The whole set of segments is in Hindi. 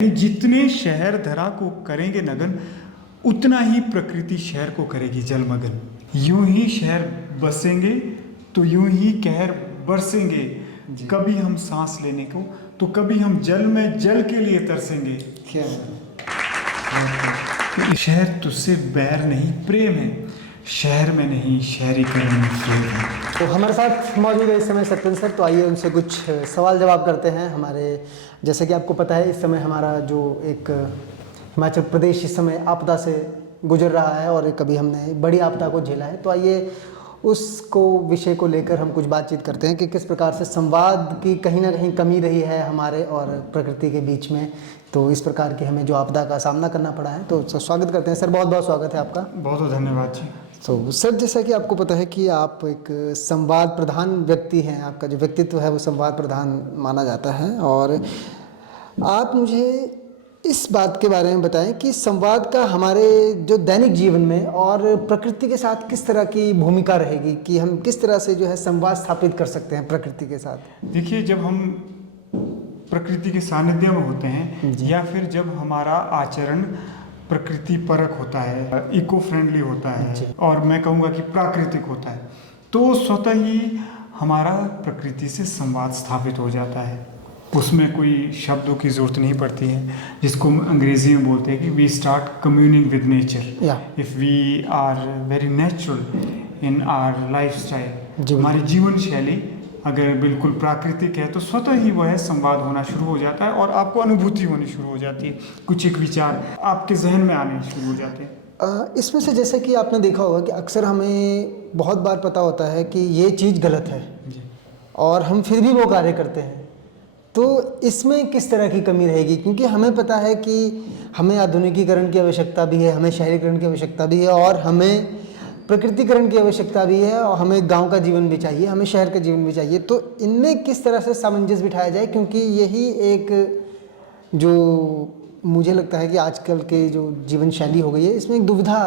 जितने शहर धरा को करेंगे नगन, उतना ही प्रकृति शहर को करेगी जलमगन। यूं ही शहर बसेंगे तो यूं ही कहर बरसेंगे। कभी हम सांस लेने को तो कभी हम जल में जल के लिए तरसेंगे। क्या शहर तुझसे बैर नहीं प्रेम है, शहर में नहीं शहरीकरण में प्रेम है। तो हमारे साथ मौजूद है इस समय सत्येंद्र सर, तो आइए उनसे कुछ सवाल जवाब करते हैं। हमारे जैसे कि आपको पता है इस समय हमारा जो एक हिमाचल प्रदेश इस समय आपदा से गुजर रहा है और कभी हमने बड़ी आपदा को झेला है। तो आइए उसको विषय को लेकर हम कुछ बातचीत करते हैं कि किस प्रकार से संवाद की कहीं ना कहीं कमी रही है हमारे और प्रकृति के बीच में। तो इस प्रकार की हमें जो आपदा का सामना करना पड़ा है, तो स्वागत करते हैं सर, बहुत बहुत स्वागत है आपका। बहुत बहुत धन्यवाद जी। तो सर, जैसा कि आपको पता है कि आप एक संवाद प्रधान व्यक्ति हैं, आपका जो व्यक्तित्व है वो संवाद प्रधान माना जाता है, और आप मुझे इस बात के बारे में बताएं कि संवाद का हमारे जो दैनिक जीवन में और प्रकृति के साथ किस तरह की भूमिका रहेगी, कि हम किस तरह से जो है संवाद स्थापित कर सकते हैं प्रकृति के साथ। देखिए, जब हम प्रकृति के सानिध्य में होते हैं या फिर जब हमारा आचरण प्रकृति परक होता है, इको फ्रेंडली होता है और मैं कहूँगा कि प्राकृतिक होता है, तो स्वतः ही हमारा प्रकृति से संवाद स्थापित हो जाता है। उसमें कोई शब्दों की ज़रूरत नहीं पड़ती है, जिसको हम अंग्रेजी में बोलते हैं कि we start communing with nature if we are very natural in our lifestyle. हमारी जीवन शैली अगर बिल्कुल प्राकृतिक है तो स्वतः ही वह संवाद होना शुरू हो जाता है और आपको अनुभूति होनी शुरू हो जाती है, कुछ एक विचार आपके जहन में आने शुरू हो जाते हैं। इसमें से जैसे कि आपने देखा होगा कि अक्सर हमें बहुत बार पता होता है कि ये चीज़ गलत है और हम फिर भी वो कार्य करते हैं। तो इसमें किस तरह की कमी रहेगी, क्योंकि हमें पता है कि हमें आधुनिकीकरण की आवश्यकता भी है, हमें शहरीकरण की आवश्यकता भी है और हमें प्रकृतिकरण की आवश्यकता भी है, और हमें गांव का जीवन भी चाहिए, हमें शहर का जीवन भी चाहिए। तो इनमें किस तरह से सामंजस्य बिठाया जाए, क्योंकि यही एक जो मुझे लगता है कि आजकल के जो जीवन शैली हो गई है, इसमें एक दुविधा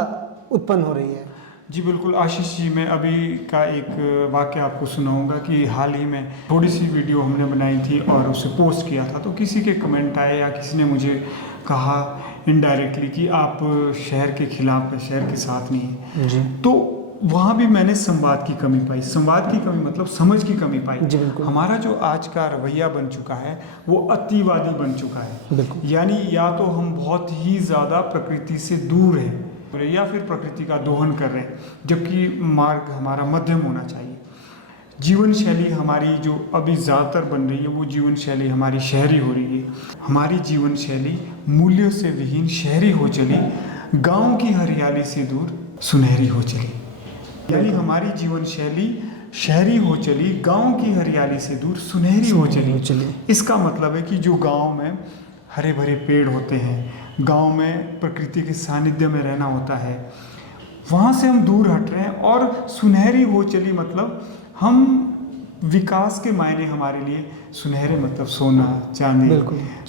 उत्पन्न हो रही है। जी बिल्कुल आशीष जी, मैं अभी का एक वाक्य आपको सुनाऊंगा कि हाल ही में थोड़ी सी वीडियो हमने बनाई थी और उसे पोस्ट किया था, तो किसी के कमेंट आए या किसी ने मुझे कहा इनडायरेक्टली कि आप शहर के खिलाफ है, शहर के साथ नहीं है जी। तो वहाँ भी मैंने संवाद की कमी पाई। संवाद की कमी मतलब समझ की कमी पाई। हमारा जो आज का रवैया बन चुका है वो अतिवादी बन चुका है। यानी या तो हम बहुत ही ज़्यादा प्रकृति से दूर हैं या फिर प्रकृति का दोहन कर रहे हैं, जबकि मार्ग हमारा मध्यम होना चाहिए। जीवन शैली हमारी जो अभी ज़्यादातर बन रही है वो जीवन शैली हमारी शहरी हो रही है। हमारी जीवन शैली मूल्यों से विहीन शहरी हो चली, गांव की हरियाली से दूर सुनहरी हो चली। यानी हमारी जीवन शैली शहरी हो चली, गांव की हरियाली से दूर सुनहरी हो चली। इसका मतलब है कि जो गांव में हरे भरे पेड़ होते हैं, गांव में प्रकृति के सानिध्य में रहना होता है, वहाँ से हम दूर हट रहे हैं। और सुनहरी हो चली मतलब हम विकास के मायने हमारे लिए सुनहरे मतलब सोना चांदी,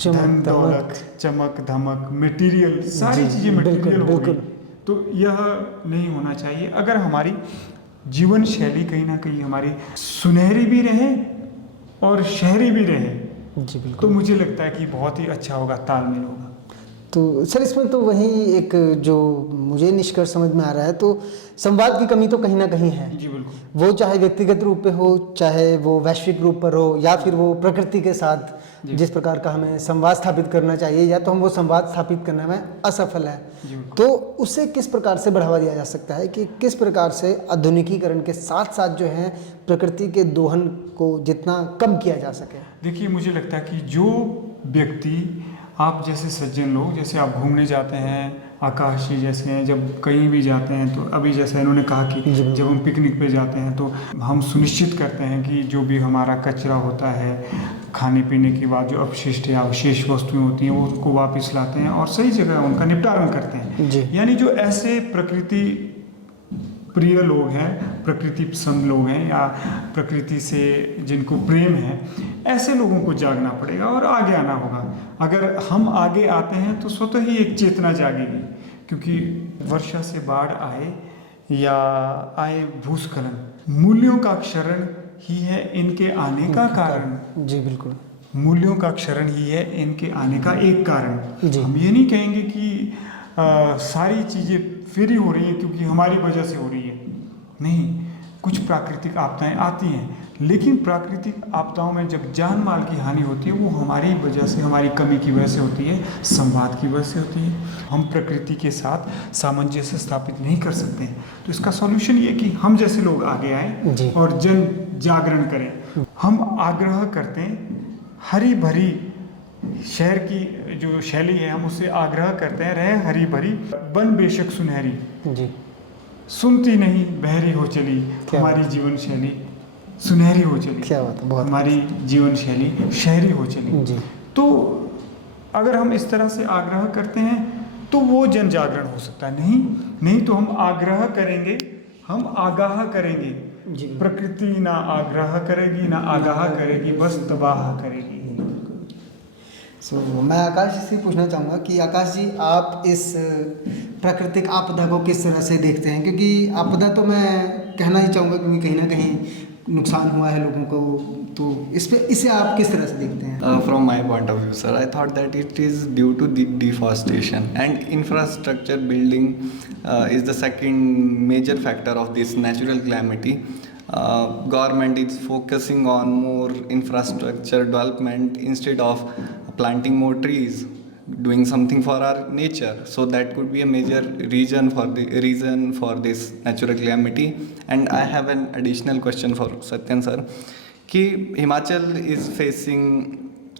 धन दौलत, चमक धमक, मटेरियल, सारी चीज़ें मटेरियल हो गई। तो यह नहीं होना चाहिए। अगर हमारी जीवन शैली कहीं ना कहीं हमारी सुनहरी भी रहे और शहरी भी रहे तो मुझे लगता है कि बहुत ही अच्छा होगा, तालमेल होगा। तो सर, इसमें तो वही एक जो मुझे निष्कर्ष समझ में आ रहा है, तो संवाद की कमी तो कहीं ना कहीं है। जी बिल्कुल। वो चाहे व्यक्तिगत रूप पे हो, चाहे वो वैश्विक रूप पर हो, या फिर वो प्रकृति के साथ जिस प्रकार का हमें संवाद स्थापित करना चाहिए, या तो हम वो संवाद स्थापित करने में असफल है। तो उसे किस प्रकार से बढ़ावा दिया जा सकता है, कि किस प्रकार से आधुनिकीकरण के साथ साथ जो है प्रकृति के दोहन को जितना कम किया जा सके। देखिए, मुझे लगता है कि जो व्यक्ति, आप जैसे सज्जन लोग, जैसे आप घूमने जाते हैं, आकाश जी जैसे हैं, जब कहीं भी जाते हैं तो अभी जैसे इन्होंने कहा कि जब हम पिकनिक पे जाते हैं तो हम सुनिश्चित करते हैं कि जो भी हमारा कचरा होता है, खाने पीने के बाद जो अपशिष्ट या अवशेष वस्तुएं होती हैं वो उनको वापस लाते हैं और सही जगह उनका निपटारण करते हैं। यानी जो ऐसे प्रकृति प्रिय लोग हैं, प्रकृति पसंद लोग हैं, या प्रकृति से जिनको प्रेम है, ऐसे लोगों को जागना पड़ेगा और आगे आना होगा। अगर हम आगे आते हैं तो स्वतः ही एक चेतना जागेगी, क्योंकि वर्षा से बाढ़ आए या आए भूस्खलन, मूल्यों का क्षरण ही है इनके आने का कारण। जी बिल्कुल। मूल्यों का क्षरण ही है इनके आने का एक कारण। जी। हम ये नहीं कहेंगे कि सारी चीज़ें फ्री हो रही हैं क्योंकि हमारी वजह से हो रही है, नहीं। कुछ प्राकृतिक आपदाएं आती हैं, लेकिन प्राकृतिक आपदाओं में जब जान माल की हानि होती है वो हमारी वजह से, हमारी कमी की वजह से होती है, संवाद की वजह से होती है। हम प्रकृति के साथ सामंजस्य स्थापित नहीं कर सकते हैं। तो इसका सॉल्यूशन ये है कि हम जैसे लोग आगे आएँ जी। और जन जागरण करें। हम आग्रह करते हैं, हरी भरी शहर की जो शैली है हम उससे आग्रह करते हैं, रहे हरी भरी बन बेशक सुनहरी, जी। सुनती नहीं बहरी हो चली हमारी जीवन शैली, सुनहरी हो चली क्या बात है, बहुत हमारी जीवन शैली शहरी हो चली। जी। तो अगर हम इस तरह से आग्रह करते हैं तो वो जन जागरण हो सकता है। नहीं तो हम आग्रह करेंगे, हम आगाह करेंगे, जी। प्रकृति ना आग्रह करेगी ना आगाह करेगी, बस तबाह करेगी। मैं आकाश से पूछना चाहूँगा कि आकाश जी, आप इस प्राकृतिक आपदा को किस तरह से देखते हैं? क्योंकि आपदा तो मैं कहना ही चाहूँगा क्योंकि कहीं ना कहीं नुकसान हुआ है लोगों को, तो इसे आप किस तरह से देखते हैं? From my point of view, sir, I thought that it is due to the deforestation and infrastructure building is the second major factor of this natural calamity. Government is focusing on more infrastructure development instead of planting more trees, doing something for our nature. So that could be a major reason for this natural calamity. And I have an additional question for Satyan sir. कि Himachal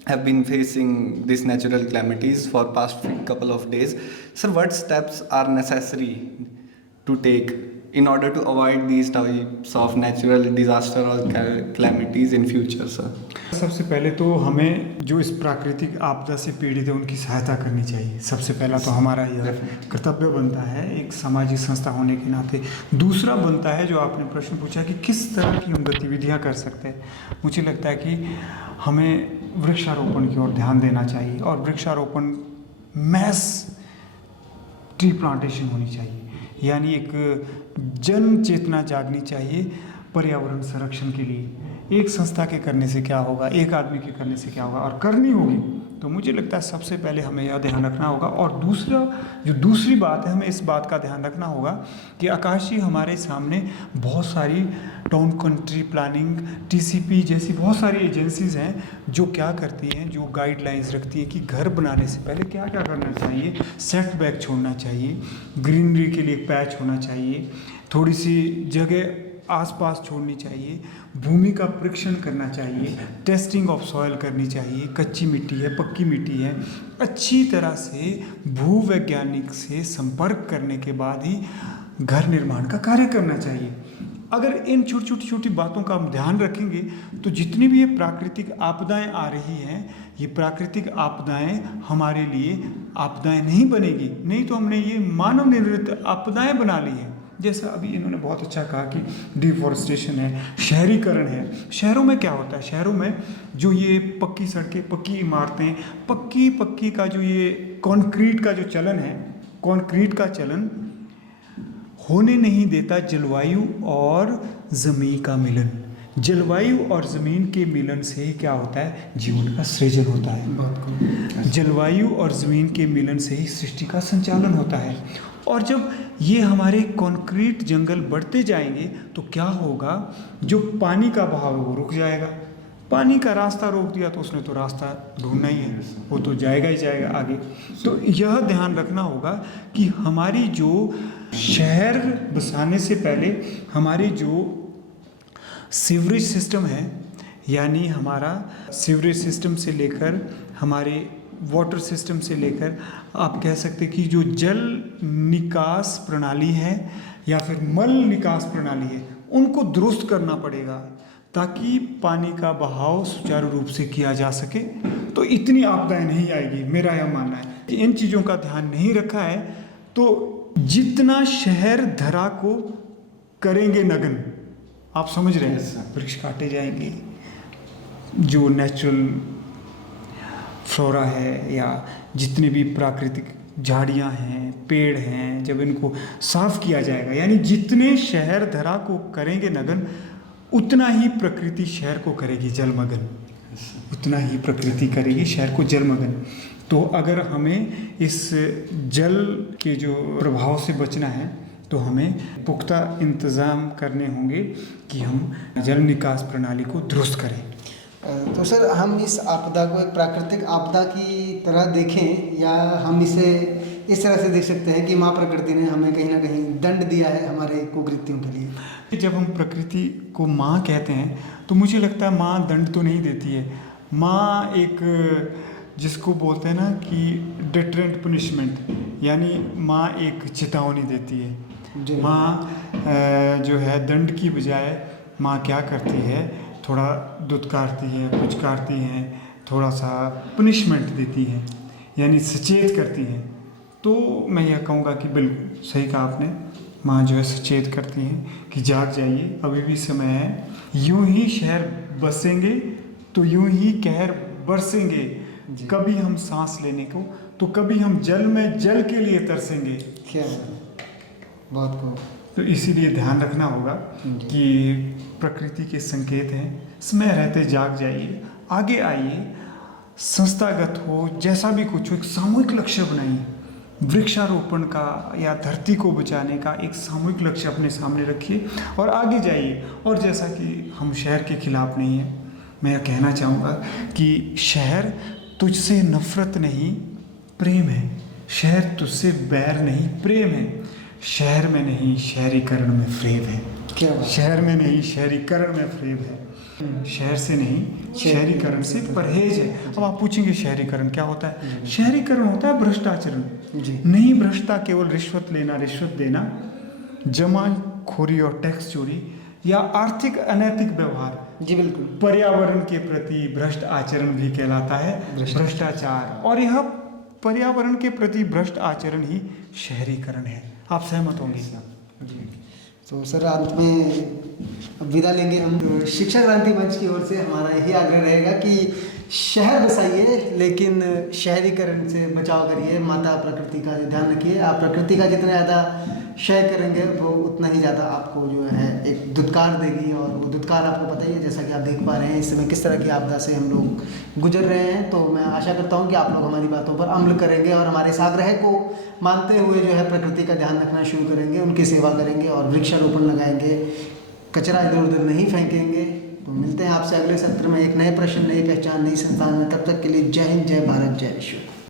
have been facing these natural calamities for past couple of days. Sir, what steps are necessary to take in order to avoid these types of natural disaster or calamities in future, sir? सबसे पहले तो हमें जो इस प्राकृतिक आपदा से पीड़ित है उनकी सहायता करनी चाहिए। सबसे पहला तो हमारा यह कर्तव्य बनता है एक सामाजिक संस्था होने के नाते। दूसरा बनता है जो आपने प्रश्न पूछा कि किस तरह की हम गतिविधियां कर सकते हैं। मुझे लगता है कि हमें वृक्षारोपण की ओर ध्यान देना चाहिए और वृक्षारोपण मैस ट्री प्लांटेशन होनी चाहिए, यानी एक जन चेतना जागनी चाहिए पर्यावरण संरक्षण के लिए। एक संस्था के करने से क्या होगा, एक आदमी के करने से क्या होगा, और करनी होगी। तो मुझे लगता है सबसे पहले हमें यह ध्यान रखना होगा। और दूसरी बात है, हमें इस बात का ध्यान रखना होगा कि आकाश जी हमारे सामने बहुत सारी टाउन कंट्री प्लानिंग, टीसीपी जैसी बहुत सारी एजेंसीज हैं जो क्या करती हैं, जो गाइडलाइंस रखती हैं कि घर बनाने से पहले क्या क्या करना चाहिए। सेटबैक छोड़ना चाहिए, ग्रीनरी के लिए पैच होना चाहिए, थोड़ी सी जगह आसपास छोड़नी चाहिए, भूमि का परीक्षण करना चाहिए, टेस्टिंग ऑफ सॉइल करनी चाहिए, कच्ची मिट्टी है पक्की मिट्टी है, अच्छी तरह से भूवैज्ञानिक से संपर्क करने के बाद ही घर निर्माण का कार्य करना चाहिए। अगर इन छोटी बातों का हम ध्यान रखेंगे तो जितनी भी ये प्राकृतिक आपदाएं आ रही हैं, ये प्राकृतिक आपदाएं हमारे लिए आपदाएं नहीं बनेगी। नहीं तो हमने ये मानव निर्मित आपदाएं बना ली हैं। जैसा अभी इन्होंने बहुत अच्छा कहा कि डिफॉरेस्टेशन है, शहरीकरण है। शहरों में क्या होता है, शहरों में जो ये पक्की सड़कें, पक्की इमारतें, पक्की का जो ये कंक्रीट का जो चलन है, कंक्रीट का चलन होने नहीं देता जलवायु और ज़मीन का मिलन। जलवायु और ज़मीन के मिलन से ही क्या होता है, जीवन का सृजन होता है। जलवायु और ज़मीन के मिलन से ही सृष्टि का संचालन होता है। और जब ये हमारे कंक्रीट जंगल बढ़ते जाएंगे तो क्या होगा, जो पानी का बहाव है वो रुक जाएगा। पानी का रास्ता रोक दिया तो उसने तो रास्ता ढूंढना ही है, वो तो जाएगा ही जाएगा आगे। तो यह ध्यान रखना होगा कि हमारी जो शहर बसाने से पहले हमारी जो सीवरेज सिस्टम है, यानी हमारा सीवरेज सिस्टम से लेकर हमारे वाटर सिस्टम से लेकर आप कह सकते कि जो जल निकास प्रणाली है या फिर मल निकास प्रणाली है, उनको दुरुस्त करना पड़ेगा ताकि पानी का बहाव सुचारू रूप से किया जा सके। तो इतनी आपदाएं नहीं आएगी। मेरा यह मानना है कि इन चीज़ों का ध्यान नहीं रखा है तो जितना शहर धरा को करेंगे नगन, आप समझ रहे हैं, वृक्ष काटे जाएंगे, जो नेचुरल फ्लोरा है या जितने भी प्राकृतिक झाड़ियां हैं, पेड़ हैं, जब इनको साफ किया जाएगा, यानी जितने शहर धरा को करेंगे नगन, उतना ही प्रकृति शहर को करेगी जलमगन। उतना ही प्रकृति करेगी शहर को जलमग्न। तो अगर हमें इस जल के जो प्रभाव से बचना है तो हमें पुख्ता इंतज़ाम करने होंगे कि हम जल निकास प्रणाली को दुरुस्त करें। तो सर हम इस आपदा को एक प्राकृतिक आपदा की तरह देखें, या हम इसे इस तरह से देख सकते हैं कि माँ प्रकृति ने हमें कहीं ना कहीं दंड दिया है हमारे कुकृत्यों के लिए? जब हम प्रकृति को माँ कहते हैं तो मुझे लगता है माँ दंड तो नहीं देती है। माँ एक, जिसको बोलते हैं ना कि डिटरेंट पनिशमेंट, यानी माँ एक चेतावनी देती है। माँ जो है दंड की बजाय माँ क्या करती है, थोड़ा दुत्कारती है, पुचकारती हैं, थोड़ा सा पनिशमेंट देती हैं, यानी सचेत करती हैं। तो मैं यह कहूँगा कि बिल्कुल सही कहा आपने, माँ जो है सचेत करती हैं कि जाग जाइए, अभी भी समय है। यूं ही शहर बसेंगे तो यूं ही कहर बरसेंगे, कभी हम सांस लेने को तो कभी हम जल में जल के लिए तरसेंगे। क्या बहुत खूब। तो इसीलिए ध्यान रखना होगा कि प्रकृति के संकेत हैं, समय रहते जाग जाइए, आगे आइए, संस्थागत हो जैसा भी कुछ हो, एक सामूहिक लक्ष्य बनाइए। वृक्षारोपण का या धरती को बचाने का एक सामूहिक लक्ष्य अपने सामने रखिए और आगे जाइए। और जैसा कि हम शहर के खिलाफ नहीं हैं, मैं यह कहना चाहूँगा कि शहर तुझसे नफरत नहीं प्रेम है, शहर तुझसे बैर नहीं प्रेम है, शहर में नहीं शहरीकरण में फ्रेब है। क्या बात। शहर में नहीं शहरीकरण में फ्रेब है, शहर से नहीं शहरीकरण से परहेज है। अब आप पूछेंगे शहरीकरण क्या होता है? शहरीकरण होता है भ्रष्टाचरण। नहीं भ्रष्टा केवल रिश्वत लेना, रिश्वत देना, जमाखोरी और टैक्स चोरी या आर्थिक अनैतिक व्यवहार। जी बिल्कुल। पर्यावरण के प्रति भ्रष्ट आचरण भी कहलाता है भ्रष्टाचार, और यह पर्यावरण के प्रति भ्रष्ट आचरण ही शहरीकरण है। आप सहमत होंगे? जी। तो सर अंत में विदा लेंगे हम। शिक्षा क्रांति मंच की ओर से हमारा यही आग्रह रहेगा कि शहर बसाइए लेकिन शहरीकरण से बचाव करिए। माता प्रकृति का ध्यान रखिए। आप प्रकृति का जितना ज़्यादा क्षय करेंगे वो उतना ही ज़्यादा आपको जो है एक दुत्कार देगी, और वो दुत्कार आपको पता ही है, जैसा कि आप देख पा रहे हैं इस समय किस तरह की आपदा से हम लोग गुजर रहे हैं। तो मैं आशा करता हूँ कि आप लोग हमारी बातों पर अमल करेंगे और हमारे इस आग्रह को मानते हुए जो है प्रकृति का ध्यान रखना शुरू करेंगे, उनकी सेवा करेंगे और वृक्षारोपण लगाएंगे, कचरा इधर उधर नहीं फेंकेंगे। तो मिलते हैं आपसे अगले सत्र में एक नए प्रश्न, नई पहचान, नई संस्थान में। तब तक के लिए जय हिंद, जय भारत, जय विश्व।